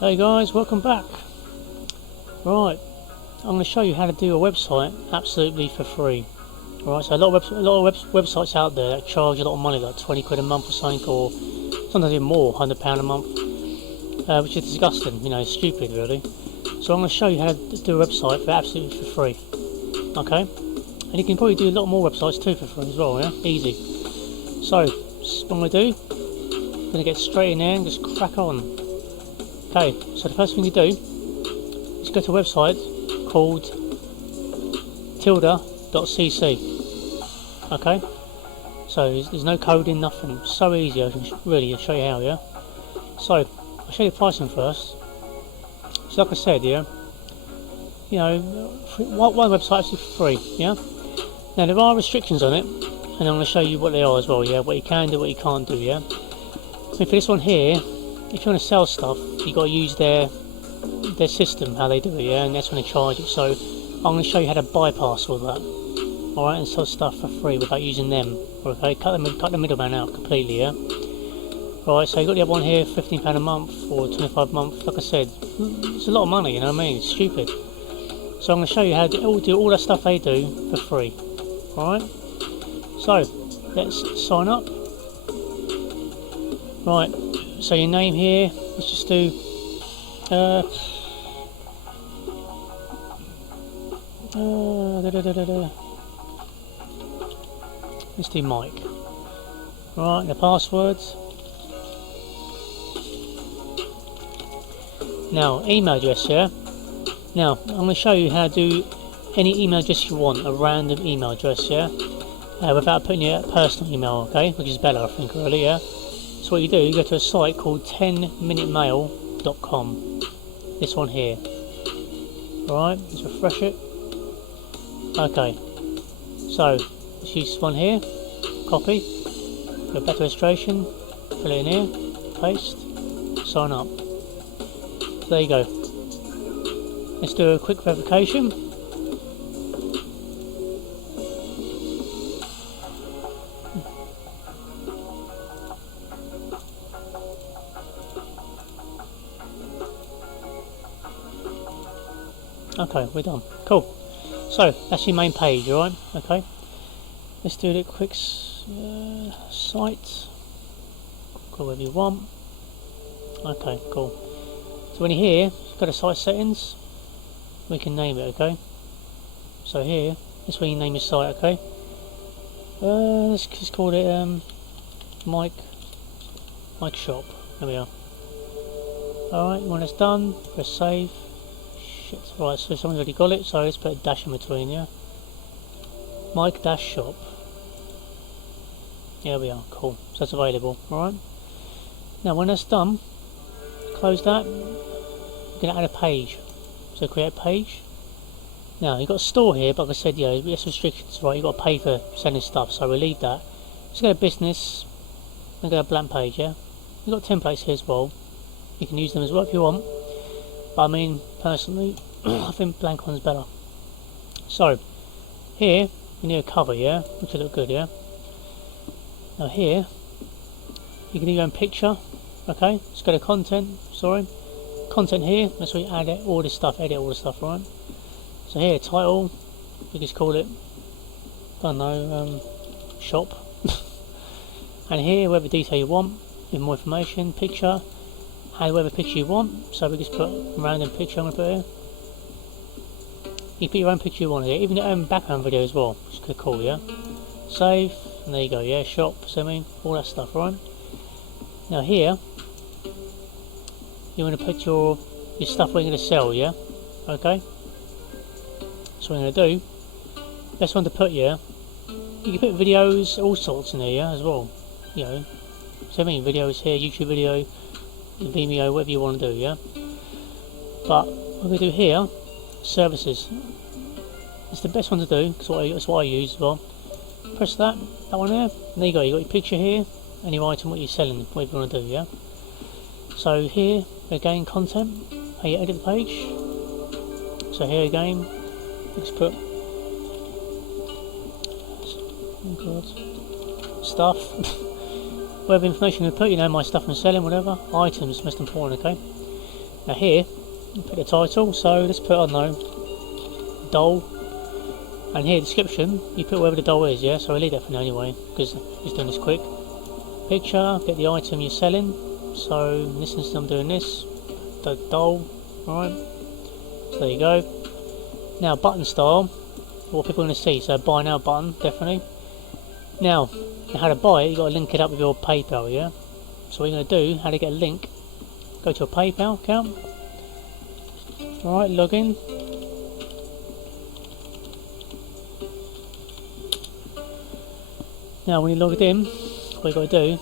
Hey guys, welcome back. Right, I'm going to show you how to do a website absolutely for free. Right, so a lot of websites out there that charge a lot of money, like 20 quid a month or something, or sometimes even more, £100 a month, which is disgusting, you know, stupid really. So I'm going to show you how to do a website for absolutely for free. Okay, and you can probably do a lot more websites too for free as well, yeah, easy. So, what I'm going to do, I'm going to get straight in there and just crack on. Okay, so the first thing you do is go to a website called tilda.cc. Okay, so there's no coding, nothing, so easy. I can really show you how, yeah. So I'll show you the pricing first. So like I said, yeah, you know, one website is free, yeah. Now there are restrictions on it, and I'm going to show you what they are as well, yeah, what you can do, what you can't do, yeah. I mean, for this one here, if you want to sell stuff, you got to use their system, how they do it, yeah, and that's when they charge it. So I'm going to show you how to bypass all that, all right, and sell stuff for free without using them. Okay, cut the middleman out completely, yeah. Right, so you got the other one here, £15 a month or 25 a month. Like I said, it's a lot of money, you know what I mean? It's stupid. So I'm going to show you how to do all that stuff they do for free. All right. So let's sign up. Right. So your name here, let's just do let's do Mike. Right, the passwords. Now email address, yeah. Now I'm going to show you how to do any email address you want, a random email address, yeah, without putting your personal email, okay, which is better I think really, yeah. So what you do, you go to a site called 10minutemail.com. This one here. Alright, let's refresh it. Okay. So, let's use this one here. Copy. Go back to registration. Fill it in here. Paste. Sign up. There you go. Let's do a quick verification. Okay, we're done. Cool. So that's your main page, alright? Okay. Let's do the quick site. Go wherever you want. Okay, cool. So when you're here, go to site settings. We can name it, okay? So here, this is where you name your site, okay? Let's just call it Mike Shop. There we are. Alright, when it's done, press save. Shit, right, so someone's already got it, so let's put a dash in between, yeah? Mike dash shop. There we are, cool. So that's available, alright? Now when that's done, close that. We're going to add a page. So create a page. Now you've got a store here, but like I said, yeah, there's restrictions, right? You've got to pay for selling stuff, so we'll leave that. Let's go to business, and go to blank page, yeah? You've got templates here as well. You can use them as well if you want. But I mean, personally, I think blank one's better. So, here, you need a cover, yeah? Which will look good, yeah? Now here, you can do your own picture, okay? Let's go to content, content here, that's where you add all this stuff, edit all the stuff, right? So here, title, you just call it, I don't know, shop. And here, whatever detail you want, give more information, picture, add whatever picture you want. So we just put a random picture I'm going to put here. You put your own picture you want here, even your own background video as well, which is cool, yeah? Save, and there you go, yeah, shop, all that stuff, right? Now here, you want to put your stuff we're going to sell, yeah? Okay? So what I'm going to do, best one to put, yeah? You can put videos, all sorts in there, yeah, as well. You know, videos here, YouTube video, Vimeo, whatever you want to do, yeah? But what we do here, services. It's the best one to do, because that's what I use as well. Press that one there, and there you go, you got your picture here, and your item, what you're selling, whatever you want to do, yeah? So here, again, content, how you edit the page. So here again, let's put stuff, whatever information you put, you know, my stuff I'm selling, whatever, items, most important, okay? Now here, you put the title, so let's put, I don't know, doll, and here description, you put wherever the doll is, yeah, so I'll leave that for now anyway, because just doing this quick. Picture, get the item you're selling, so in this instance I'm doing this, the doll, alright, so there you go. Now button style, what people are going to see, so buy now button, definitely. Now, how to buy it, you've got to link it up with your PayPal, yeah, so what you're going to do, how to get a link, go to a PayPal account, alright, log in. Now when you log it in, what you've got to do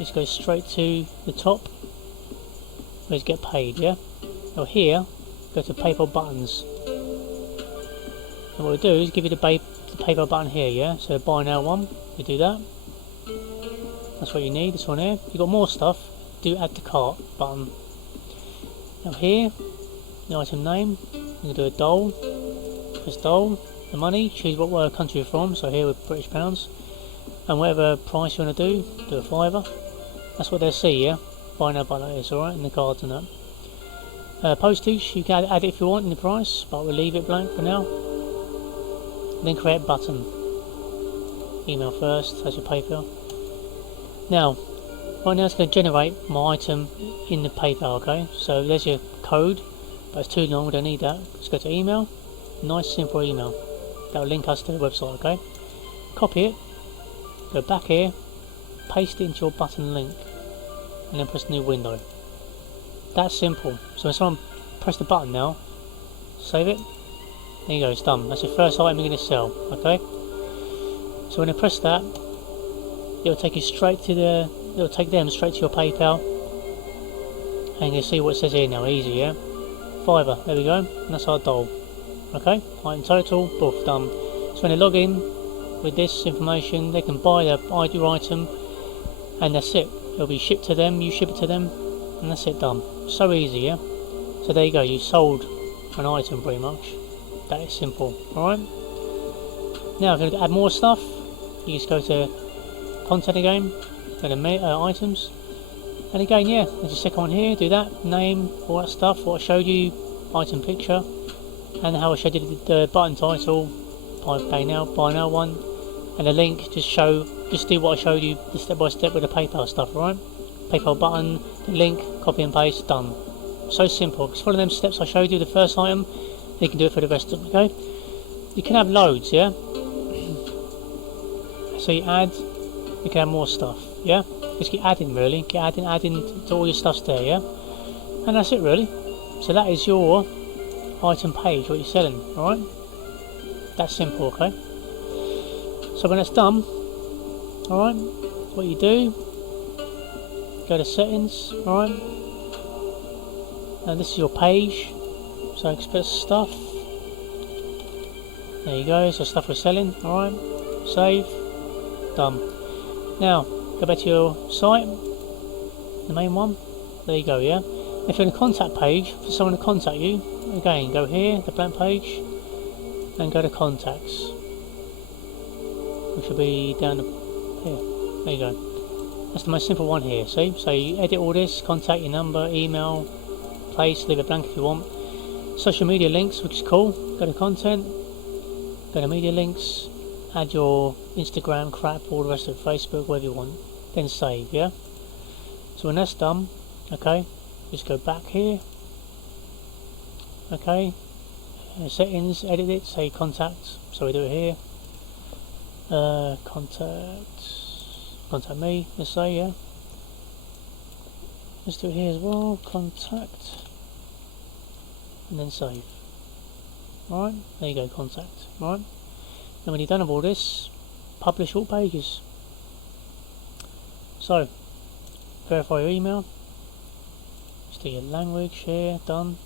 is go straight to the top where you get paid, yeah? Now here, go to PayPal buttons. And what we do is give you the PayPal button here, yeah? So buy now one, you do that. That's what you need, this one here. If you've got more stuff, do add to cart button. Now here, the item name, you can do a doll, press doll, the money, choose what country you're from, so here with British pounds. And whatever price you want to do a fiver. That's what they'll see, yeah? Buy now button is, alright, in the cards and that. Postage, you can add it if you want in the price, but we'll leave it blank for now. Then create button. Email first, that's your PayPal. Now, right now it's going to generate my item in the PayPal, okay? So there's your code, but it's too long, we don't need that. Let's go to email, nice simple email. That'll link us to the website, okay? Copy it. Go back here, paste it into your button link, and then press new window. That's simple. So when someone press the button now, save it, there you go, it's done. That's your first item you're going to sell, okay? So when you press that, it'll take you straight to it'll take them straight to your PayPal, and you'll see what it says here now, easy, yeah? Fiver, there we go, and that's our doll, okay? Item total, both done. So when they log in, with this information, they can buy their ideal item, and that's it. It'll be shipped to them, you ship it to them, and that's it, done. So easy, yeah? So there you go, you sold an item pretty much. That is simple, alright? Now if you want to add more stuff, you just go to content again, go to items, and again, yeah, there's your second one here, do that, name, all that stuff, what I showed you, item picture, and how I showed you the button title, buy now one, and the link, just do what I showed you, the step by step with the PayPal stuff, right? PayPal button, the link, copy and paste, done. So simple. Just follow them steps I showed you the first item, you can do it for the rest of them, okay? You can have loads, yeah? So you can add more stuff, yeah? Just keep adding really, keep adding to all your stuff's there, yeah? And that's it really. So that is your item page, what you're selling, alright? That's simple, okay? So when it's done, alright, what you do, go to settings, alright, and this is your page, so express stuff, there you go, so stuff we're selling, alright, save, done. Now, go back to your site, the main one, there you go, yeah? If you're in a contact page, for someone to contact you, again, go here, the blank page, and go to contacts, which will be down here, there you go. That's the most simple one here, see? So you edit all this, contact, your number, email, place, leave it blank if you want. Social media links, which is cool, go to content, go to media links, add your Instagram crap, all the rest of it, Facebook, whatever you want, then save, yeah? So when that's done, okay, just go back here, okay, settings, edit it, say contacts, so we do it here, contact me, let's say, yeah, let's do it here as well, contact, and then save, alright, there you go, contact, alright, then when you're done with all this, publish all pages. So, verify your email, just do your language here, done.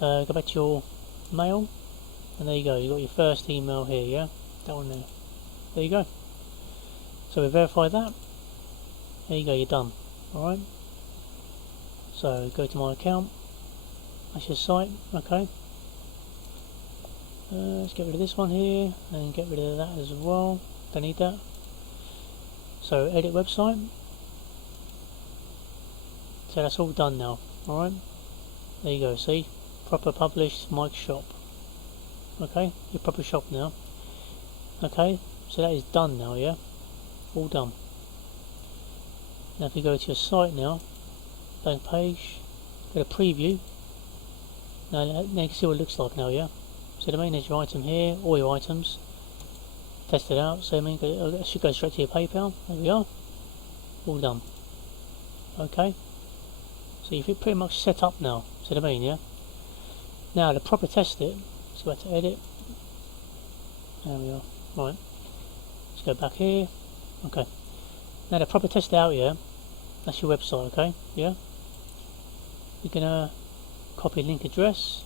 Go back to your mail, and there you go, you got your first email here, yeah, that one there you go. So we verify that, there you go, you're done, alright. So go to my account, that's your site, okay. Let's get rid of this one here, and get rid of that as well, don't need that. So edit website, so that's all done now, Alright, there you go, see? Proper published Mike shop. Okay, your proper shop now. Okay, so that is done now, yeah? All done. Now if you go to your site now, blank page, go to preview. Now you can see what it looks like now, yeah? So the main is your item here, all your items. Test it out, so it should go straight to your PayPal. There we are. All done. Okay. So you've pretty much set up now, see what I mean, yeah? Now to proper test it, let's go back to edit. There we are. Right. Let's go back here. Okay. Now to proper test it out, yeah? That's your website, okay? Yeah? You're gonna copy link address.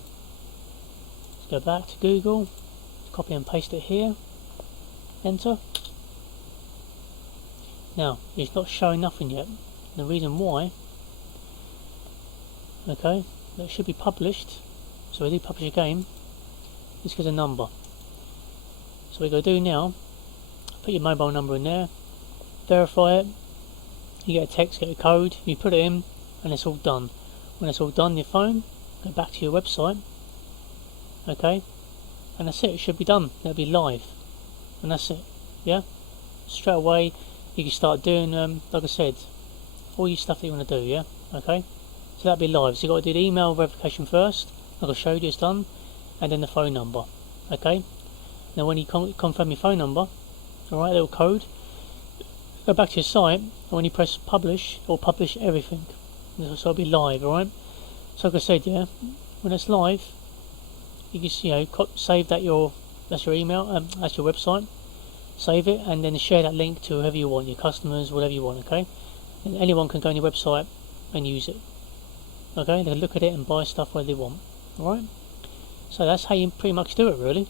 Let's go back to Google. Copy and paste it here. Enter. Now, it's not showing nothing yet. The reason why, okay, that should be published. So we do publish a game. This gives a number. So what we're going to do now, put your mobile number in there, verify it, you get a text, get a code, you put it in, and it's all done. When it's all done, your phone, go back to your website, okay, and that's it should be done, it'll be live, and that's it, yeah, straight away, you can start doing, like I said, all your stuff that you want to do, yeah, okay, so that'll be live. So you've got to do the email verification first, like I showed you, it's done, and then the phone number, okay. Now when you confirm your phone number, alright, little code, go back to your site, and when you press publish, it'll publish everything, so it'll be live, alright. So like I said, yeah, when it's live, you can save that that's your email, that's your website, save it, and then share that link to whoever you want, your customers, whatever you want, okay. And anyone can go on your website and use it, okay. They can look at it and buy stuff where they want, alright. So that's how you pretty much do it, really.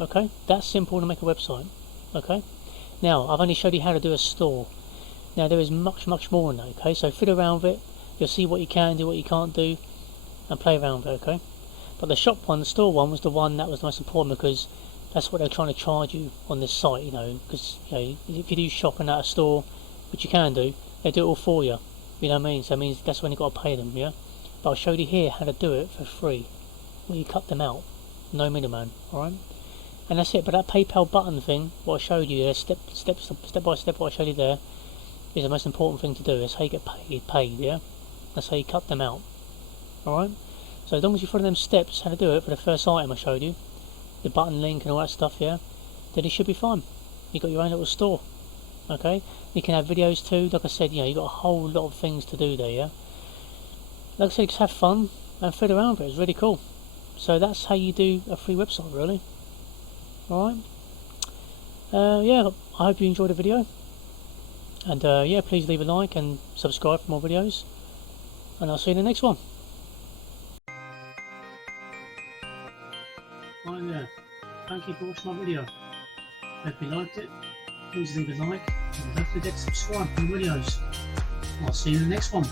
Okay, that's simple to make a website. Okay, now I've only showed you how to do a store. Now there is much more in that. Okay, so fiddle around with it, you'll see what you can do, what you can't do, and play around with it. Okay, but the shop one, the store one, was the one that was the most important, because that's what they're trying to charge you on this site. Because if you do shopping at a store, which you can do, they do it all for you. You know what I mean? So it means that's when you got to pay them. Yeah, but I showed you here how to do it for free, where you cut them out, no middleman. All right. And that's it. But that PayPal button thing, what I showed you there, step by step, what I showed you there, is the most important thing to do. That's how you get paid, yeah? That's how you cut them out. Alright? So as long as you follow them steps, how to do it for the first item I showed you, the button link and all that stuff, yeah, then it should be fine. You've got your own little store. Okay? You can have videos too. Like I said, you've got a whole lot of things to do there, yeah? Like I said, just have fun and fiddle around with it. It's really cool. So that's how you do a free website, really. Alright, yeah, I hope you enjoyed the video, and yeah, please leave a like and subscribe for more videos, and I'll see you in the next one. Right there, thank you for watching my video. Hope you liked it. Please leave a like, and don't forget to subscribe for more videos. I'll see you in the next one.